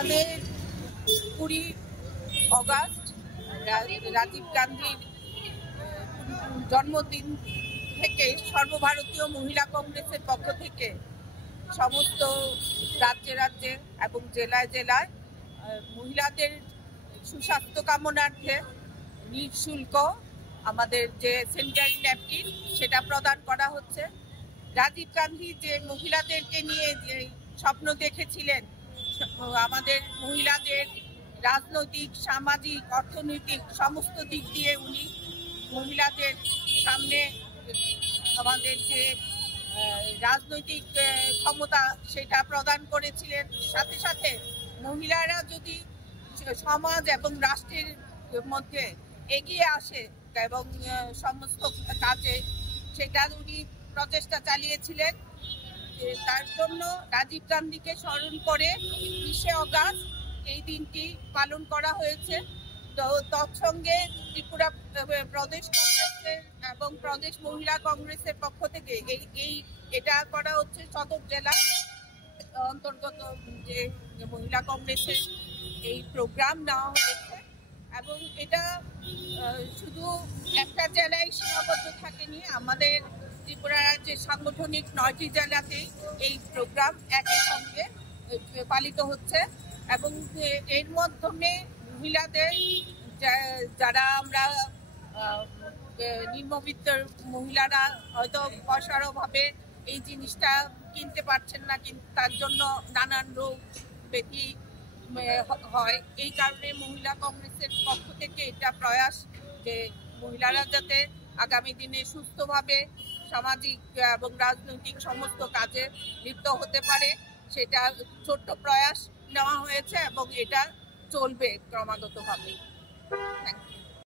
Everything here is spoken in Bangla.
আমাদের 20 অগাস্ট রাজীব গান্ধীর জন্মদিন থেকে সর্বভারতীয় মহিলা কংগ্রেসের পক্ষ থেকে সমস্ত রাজ্যে রাজ্যে এবং জেলায় জেলায় মহিলাদের সুস্বাস্থ্য কামনার্থে নিঃশুল্ক আমাদের যে স্যানিটারি ন্যাপকিন সেটা প্রদান করা হচ্ছে। রাজীব গান্ধী যে মহিলাদেরকে নিয়ে যে স্বপ্ন দেখেছিলেন, আমাদের মহিলাদের রাজনৈতিক, সামাজিক, অর্থনৈতিক সমস্ত দিক দিয়ে উনি মহিলাদের সামনে আমাদের যে রাজনৈতিক ক্ষমতা সেটা প্রদান করেছিলেন। সাথে সাথে মহিলারা যদি সমাজ এবং রাষ্ট্রের মধ্যে এগিয়ে আসে এবং সমস্ত কাজে সেটা উনি প্রচেষ্টা চালিয়েছিলেন। তার জন্য রাজীব গান্ধীকে স্মরণ করে 20 অগাস্ট এই দিনটি পালন করা হয়েছে। তো তৎসঙ্গে ত্রিপুরা প্রদেশ কংগ্রেসের এবং প্রদেশ মহিলা কংগ্রেসের পক্ষ থেকে এটা করা হচ্ছে সদর জেলা অন্তর্গত যে মহিলা কংগ্রেসের এই প্রোগ্রাম নেওয়া হয়েছে এবং এটা শুধু একটা জেলায় সীমাবদ্ধ থাকেনি। আমাদের ত্রিপুরা রাজ্যের সাংগঠনিক 9টি জেলাতেই এই প্রোগ্রাম একই সঙ্গে পালিত হচ্ছে এবং এর মাধ্যমে মহিলাদের যারা আমরা নিম্নবিত্ত মহিলারা হয়তো পয়সার অভাবে এই জিনিসটা কিনতে পারছেন না, কিন্তু তার জন্য নানান রোগ ব্যাধি হয়। এই কারণে মহিলা কংগ্রেসের পক্ষ থেকে এটা প্রয়াস যে মহিলারা যাতে আগামী দিনে সুস্থভাবে সামাজিক এবং রাজনৈতিক সমস্ত কাজে লিপ্ত হতে পারে, সেটা ছোট্ট প্রয়াস নেওয়া হয়েছে এবং এটা চলবে ক্রমাগতভাবে। Thank you.